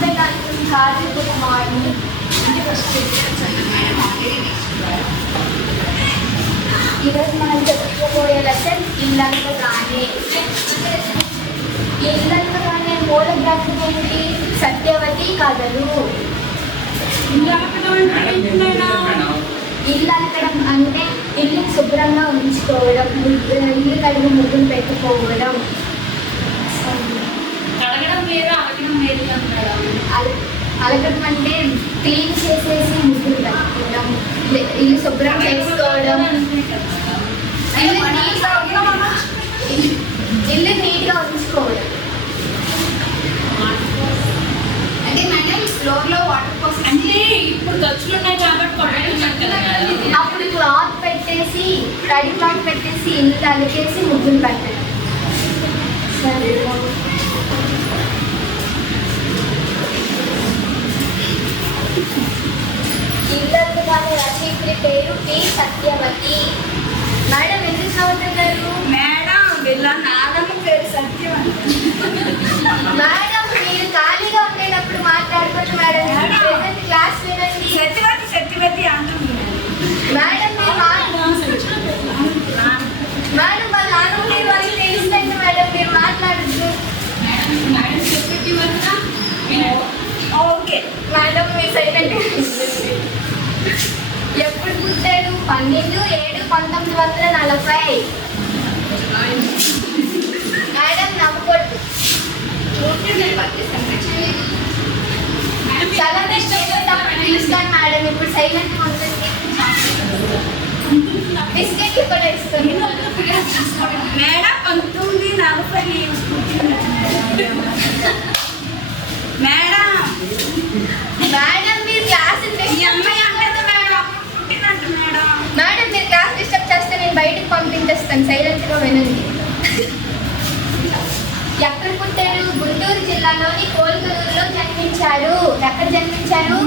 నమస్తే కాదు, good morning. ఈరోజు మనం చెప్పుకోబోయే లెసన్ ఇల్లంతగానే. ఇల్లంతగానే మూల గ్రంథం ఏంటి? సత్యవతి కథలు. ఇల్లు అనకడం అంటే ఇల్లు శుభ్రంగా ఉంచుకోవడం, ఇల్లు కడిగి ముగ్గులు పెట్టుకోవడం. అలగడం అంటే క్లీన్ చేసేసి ముగ్గులు పెట్టుకోవడం, ఇల్లు శుభ్రం చేసుకోవడం, ఇల్లు నీట్గా ఉంచుకోవడం. అంటే మేడం ఫ్లోర్లో వాటర్ కోసం అంటే ఇప్పుడు ఖర్చులు ఉన్నాయి కాబట్టి అప్పుడు క్లాత్ పెట్టేసి, తడి క్లాత్ పెట్టేసి ఇల్లు తలికేసి ముగ్గులు పెట్టడం. సరే, ఇల్లంతగానే రచయిత్రి పేరు పి. సత్యవతి. మేడం ఎందుకు చదువుతున్నారు? మేడం వీళ్ళ నాన్నమ్మ పేరు సత్యవతి. మేడం మీరు ఖాళీగా ఉండేటప్పుడు మాట్లాడుకోండి మేడం. క్లాస్ వినండి. సత్యవతి సత్యవతి అంటుంది మేడం. మేడం వాళ్ళ నాన్నమ్మ పేరు వాళ్ళకి తెలుస్తుంది మేడం, మీరు మాట్లాడద్దు. ఓకే మేడం మీరు సైలెంట్. ఎప్పుడు పుట్టాడు? 12/7/1940. మేడం నమ్మకూడదు. చాలా పిలుస్తాను మేడం. ఇప్పుడు సైలెంట్ ఉంటుంది. బిస్కెట్ ఇప్పుడు ఇస్తుంది మేడం. 1940 మేడం. మేడం మీరు క్లాస్ ఈ అమ్మాయి అంటుంది మేడం పుట్టినట్టు మేడం. మేడం మీరు క్లాస్ డిస్టర్బ్ చేస్తే నేను బయటకు పంపించేస్తాను. సైలెంట్గా వినండి. ఎక్కడ పుట్టారు? గుంటూరు జిల్లాలోని కోల్కలూరులో జన్మించారు. ఎక్కడ జన్మించారు?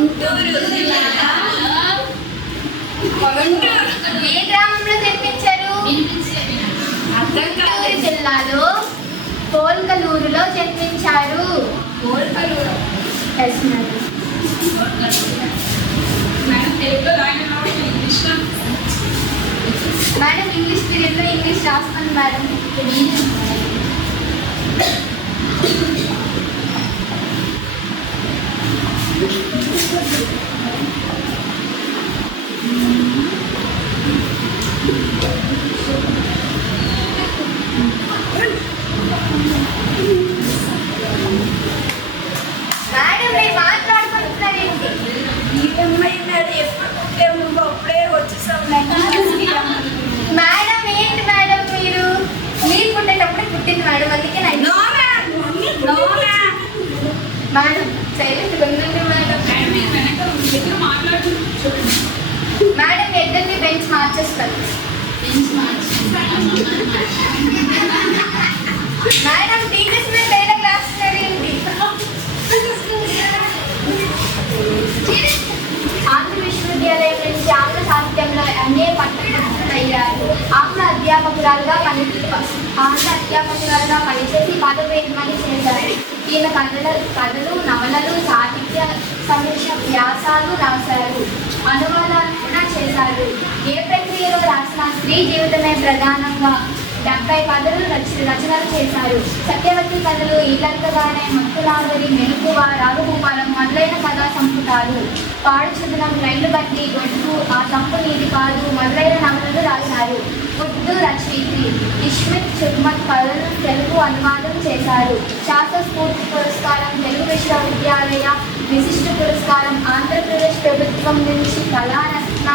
ఏ గ్రామంలో జన్మించారు? గుంటూరు జిల్లాలో కోల్కలూరులో జన్మించారు. Kolkaluru. Yes madam. Madam English పీరియడ్లో ఇంగ్లీష్ రాస్తాను మేడం. మేడం మీరు మాట్లాడుకుంటున్నారేంటి? ఈ అమ్మాయి మేడం ఎప్పుడు పుట్టే నువ్వు అప్పుడే వచ్చేసావు. మేడం ఏంటి మేడం మీరు పుట్టేటప్పుడే పుట్టింది మేడం, అందుకే మేడం సైలెంట్ ఉండండి మేడం. మేడం ఎద్దరిని బెంచ్ మార్చేస్తారు. మేడం టీచర్స్ మీద డైలాగ్ రాస్తున్నారేంటి? ఆంధ్ర విశ్వవిద్యాలయం నుంచి ఆంగ్ల సాహిత్యంలో MA పట్టభద్రులయ్యారు. ఆంగ్ల అధ్యాపకురాలుగా పనిచేసి 15 మంది చేశారు. ఈయన కథలు, నవలలు, సాహిత్య సమీక్ష వ్యాసాలు రాశారు. అనువాదాలు కూడా చేశారు. ఏ ప్రక్రియలో రాసిన స్త్రీ జీవితమే ప్రధానంగా 70 కథలు రచనలు చేశారు. సత్యవతి కథలు, ఇల్లంతగానే, మత్తులాగరి, మెలకువ, రాగభూపాలం మొదలైన కథా సంపుటాలు, పాడుచుదనం, రైలు బండి, గొడుగు, ఆ సంపు నీది కాదు మొదలైన నవలలు రాశారు. ఉర్దూ రచయిత్రి. ఇస్మిత్ చుర్మత్ కథలను తెలుగు అనువాదం చేశారు. శాస్త్ర స్ఫూర్తి పురస్కారం, తెలుగు విశ్వవిద్యాలయ విశిష్ట పురస్కారం, ఆంధ్రప్రదేశ్ ప్రభుత్వం నుంచి కళారత్న,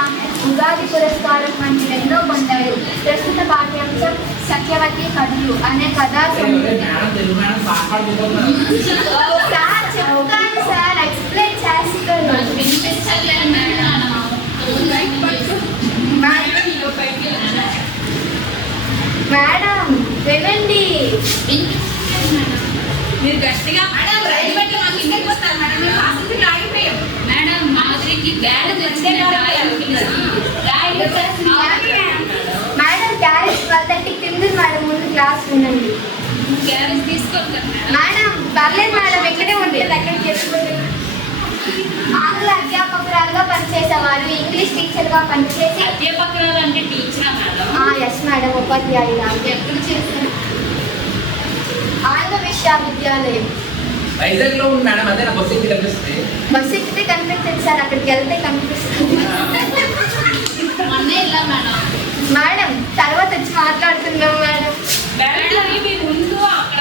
ఉగాది పురస్కారం వంటి ఎన్నో పొందారు. ప్రస్తుత పాఠ్యాంశం సత్యవతి కథలు అనే కథా చెప్తాను సార్, ఎక్స్ప్లెయిన్ చేస్తాను. మేడం వినండి. మీరు గట్టిగా మేడం రైలు బట్టి మాకు ఇంటికి వస్తారు మేడం. మేము ఆసక్తిగా ఆగిపోయాం మేడం. మాదిరికి బ్యాడ్ మేడం క్యారెట్ 12:30 కింద మేడం. ముందు క్లాస్ వినండి. క్యారెట్ తీసుకోవాలి మేడం. పర్లేదు మేడం, ఎక్కడే ఉంటుంది, ఎక్కడికి వెళ్ళిపోతుంది. ఉపాధ్యాయులుగా పనిచేసి అధ్యాపకురాలు అంటే టీచరా మేడం? ఎస్ మేడం, ఉపాధ్యాయులుగా ఎప్పుడు చేస్తారు? ఆంధ్ర విశ్వవిద్యాలయం. వైజాగ్ లో ఉంది మేడం, అదే నా బస్సు ఎక్కి కనిపిస్తుంది. బస్సు ఎక్కితే కనిపించదు సార్, అక్కడికి వెళ్తే కనిపిస్తుంది. మొన్నే ఇలా మేడం. మేడం తర్వాత వచ్చి మాట్లాడుతున్నాం మేడం. మేడం మీ ముందు అక్కడ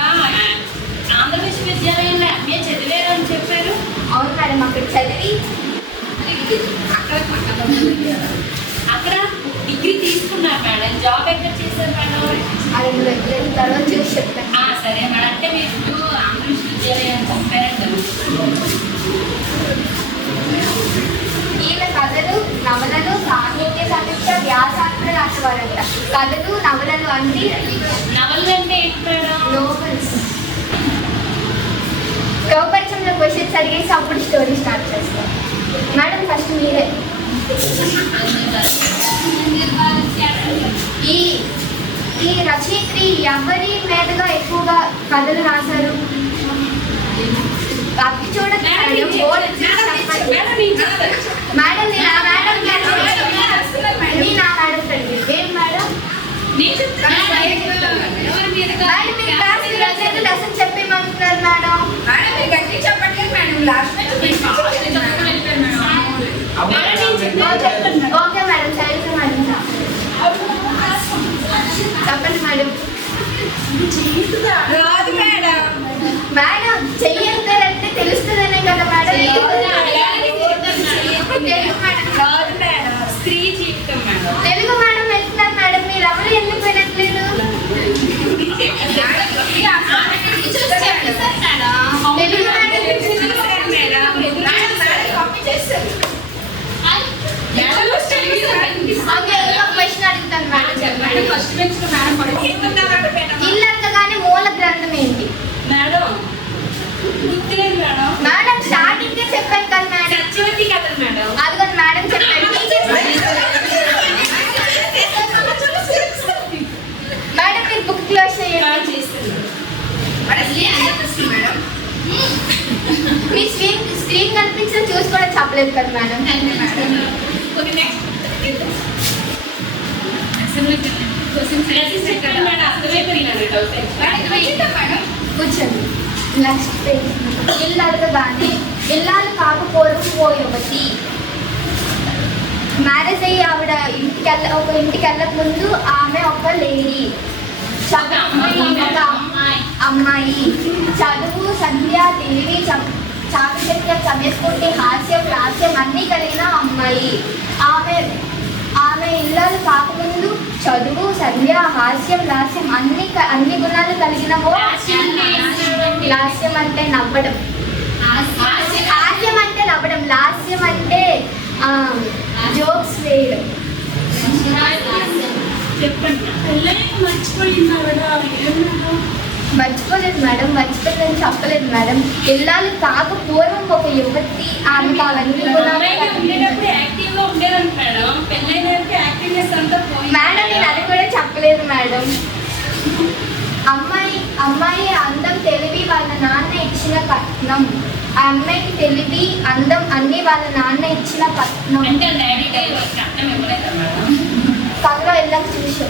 ఆంధ్ర విశ్వవిద్యాలయంలో ఎంఏ చదివారు అని చెప్పారు. అవును మేడం, అక్కడ చదివి అక్కడ డిగ్రీ తీసుకున్నారు మేడం. జాబ్ ఎక్కడ చేశారు మేడం? అది తర్వాత చూసి చెప్తాను. సరే మేడం, అంటే మీరు ఆంధ్ర విశ్వవిద్యాలయం చెప్పారంట. ఈయన కథలు, నవలలు, సాహిత్య సమీక్ష, వ్యాసాలు రాసేవారంట. కథలు, నవలలు అంటే నవలలు అంటే ఏంటి మేడం? నోవెల్స్. కవపరిచయంలో క్వశ్చన్స్ అడిగేసి అప్పుడు స్టోరీ స్టార్ట్ చేస్తాం. మేడం ఫస్ట్ మీరే. ఈ ఈ రచయిత్రి ఎవరి మీదుగా ఎక్కువగా కథలు రాశారు? అవి చూడండి మేడం, బోర్డు చూసి చెప్పండి. మేడం నేను ఆ మేడం నేను ఆ మేడం ఫ్రెండ్. ఏం మేడం? మేడం మీరు క్లాస్ ఈరోజు లెసన్ చెప్పేమంటున్నారు madam. Okay madam, science madam చెప్పండి మేడం. మేడం చెయ్యంటే తెలుస్తుందనే కదా మేడం. స్త్రీ జీవితం మేడం. తెలుగు మేడం వెళ్తున్నారు మేడం, మీరు ఎవరు ఎందుకు వినట్లేదు? తెలుగు ఓకే, ఇంకొక క్వశ్చన్ అడుగుతాను మేడం. ఇల్లు అనగానే మూల గ్రంథం ఏంటి మేడం గుర్తులేదు మేడం. మేడం? స్టార్టింగ్ చెప్పాను కదా మేడం. సత్యవతి కథ మేడం. అదిగోండి మేడం చెప్పాను. మేడం మీరు బుక్ క్లోజ్ చేయండి. మీ స్క్రీన్ కనిపించిన చూసి కూడా చెప్పలేదు కదా మేడం. కూర్చోండి. Next page. ఇల్లు అడగగానే ఇల్లాలు కాకపోవడం ఓ యువతి. మ్యారేజ్ అయ్యి ఆవిడ ఇంటికి వెళ్ళక ముందు ఆమె ఒక లేడీ, అమ్మాయి. చదువు, సంధ్య, తెలివి, చాకచక్యం, సమయస్ఫూర్తి, హాస్యం, లాస్యం అన్నీ కలిగిన అమ్మాయి. ఆమె ఇల్లాలు కాకముందు చదువు, సంధ్య, హాస్యం, లాస్యం అన్ని గుణాలు కలిగిన లాస్యం అంటే నవ్వడం. హాస్యం అంటే నవ్వడం, లాస్యం అంటే జోక్స్ వేయడం. చెప్పండి. మర్చిపోలేదు మేడం, మర్చిపోలేదని చెప్పలేదు మేడం. ఇల్లాలు కాక పూర్వం ఒక యువతి, ఆమె కావాలని మేడం నేను అది కూడా చెప్పలేదు మేడం. అమ్మాయి అందం, తెలివి వాళ్ళ నాన్న ఇచ్చిన కట్నం. ఆ అమ్మాయికి తెలివి, అందం అన్ని వాళ్ళ నాన్న ఇచ్చిన కట్నం. కథలో వెళ్ళాక చూసాం.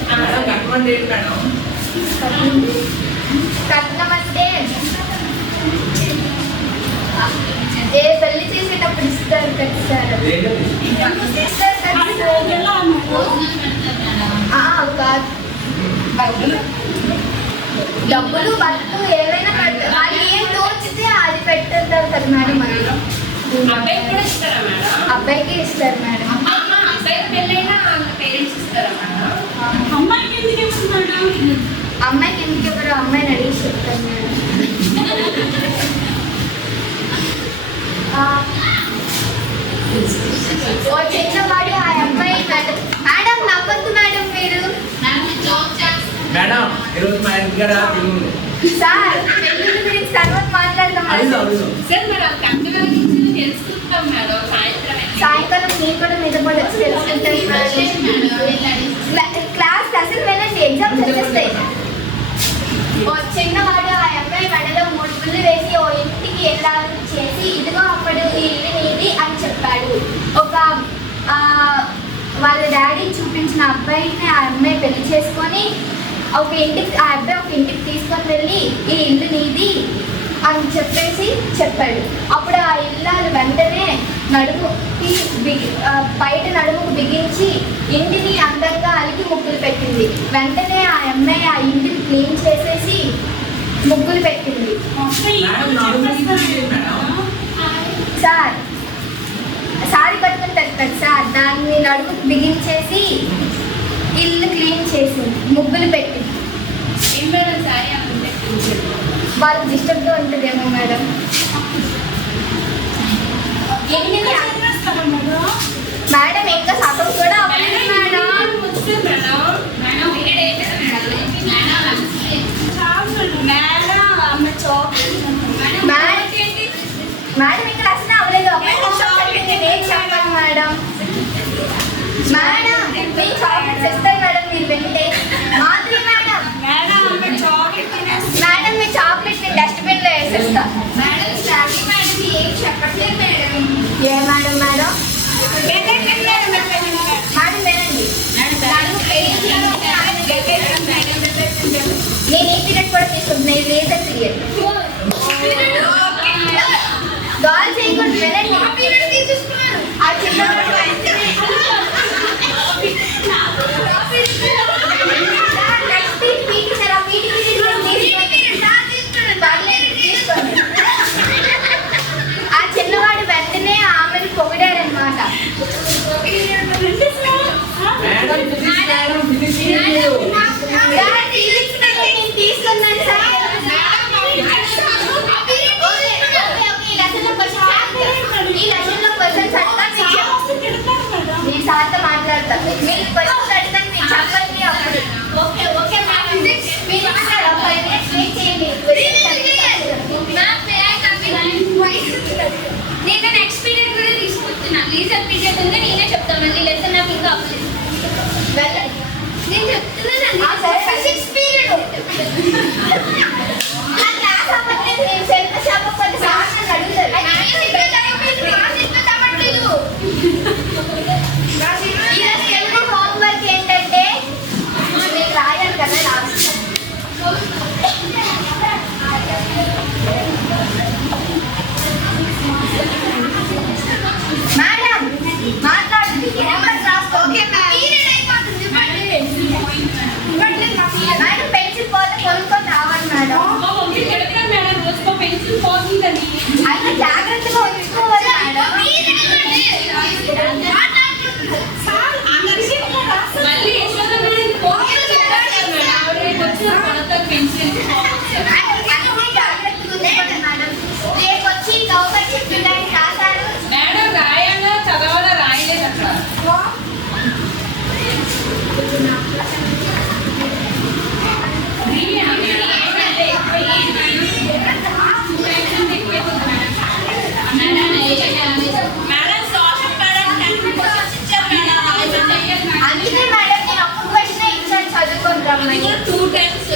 కట్నం అంటే పెళ్లి చేసేటప్పుడు ఇస్తారు కదా సార్. డబ్బులు, బట్టలు ఏవైనా పెడతారు. వాళ్ళు ఏం తోచితే అది పెట్టేస్తారు కదా మేడం. అబ్బాయికి ఇస్తారు మేడం. అమ్మాయికి ఎందుకు ఎవరు అమ్మాయిని అడిగి చెప్తారు మేడం. ఓ చిన్నవాడు ఆ అబ్బాయి మేడం. నవ్వద్దు మేడం మీరు. మేడం ఈరోజు మా ఇంటికాడ తిరుగుంది సార్ పెళ్లి గురించి తర్వాత మాట్లాడదాం. సాయంకాలం మీరు కూడా మీద కూడా వచ్చి తెలుసుకుంటారు. క్లాస్ అసలు వెళ్ళండి, ఎగ్జామ్స్ వచ్చేస్తాయి. ఓ చిన్నవాడు ఆ అబ్బాయి మెడలో 3 పుల్లు వేసి ఓ ఇంటికి వెళ్ళాలని చేసి, ఇదిగో అప్పుడు ఈ ఇల్లు నీది అని చెప్పాడు. వాళ్ళ డాడీ చూపించిన అబ్బాయిని ఆ అమ్మాయి పెళ్లి చేసుకొని ఆ అబ్బాయి ఒక ఇంటికి తీసుకొని వెళ్ళి ఈ ఇల్లు నీది అని చెప్పేసి చెప్పాడు. అప్పుడు ఆ ఇల్లాలు వెంటనే బయట నడుముకు బిగించి ఇంటిని అందంగా అలికి ముగ్గులు పెట్టింది. వెంటనే ఆ అమ్మాయి ఆ ఇంటిని క్లీన్ చేసేసి ముగ్గులు పెట్టింది. సార్ సారీ పట్టుకుని తెస్తాడు సార్, దాన్ని నడుముకు బిగించేసి ఇల్లు క్లీన్ చేసింది, ముగ్గులు పెట్టింది. ఏం మేడం సారీ అంటే వాళ్ళకి డిస్టర్బ్గా ఉంటుందేమో మేడం. మేడం ఇంకా సగం కూడా అవ్వలేదు మేడం. మేడం ఇంకా రచన అవ్వలేదు. నేను చెప్పాను మేడం. మేడం మీ చాక్లెట్స్ ఇస్తాను మేడం మీరు వెంటే. మాధురి మేడం మేడం మీ చాక్లెట్ ని డస్ట్బిన్ లో వేసేస్తా. మేడం స్టార్టీ మేడం ఏం చెప్పట్లేదు మేడం. ఏ మేడం మేడం మేడం నేను ఈ పీరియడ్ కూడా తీసుకుంటున్నాను. ఇది లేజర్ పీరియడ్. గాల్ చేయకూడదు వినండి. ఆ చిన్నవాడు ఆ చిన్నవాడు వెంటనే ఆమెను పొగిడారనమాట. తీసుకున్నాను సార్. ఈ లెసన్లో క్వశ్చన్స్ అడతా మీ సార్తో మాట్లాడతా. మీకు క్వశ్చన్స్ అడుగుతాను, మీకు చెప్పండి. అప్పుడు ఓకే మ్యామ్ మీరు ఎక్స్ప్లెయిన్ చేయండి. నేను నెక్స్ట్ పీరియడ్ కూడా తీసుకుంటున్నా. లీజర్ పీరియడ్ ఉంది, నేనే చెప్తాను. మళ్ళీ లెసన్ నాకు ఇంకా వెళ్ళండి. నేను చెప్తున్నాను. ఫిజిక్స్ పీరియడ్ నా క్లాస్ అవ్వట్లేదు. నేను సెల్ఫ్ చెప్పకపోతే సార్ నన్ను అడుగుతారు. ఈరోజు తెలుగు హోంవర్క్ ఏంటంటే మీకు రాయాలి కదా లాస్ట్. మేడం మాట్లాడుతుంది. మేడం పెన్సిల్ పోతే కొనుక్కొని రావాలి మేడం. అయితే జాగ్రత్తగా ఉంచుకోవాలి మేడం. అన్నీ జాగ్రత్తగా ఉంచుకోండి మేడం. రేపు వచ్చి కౌకర్ చెప్పినట్టు రాశారు. మేడం రాయాలో చదవాలో రాయలేదు అక్కడ. అందుకే మేడం నేను ఒక్క క్వశ్చన్ ఇచ్చాను చదువుకొని రమ్మని. 2 times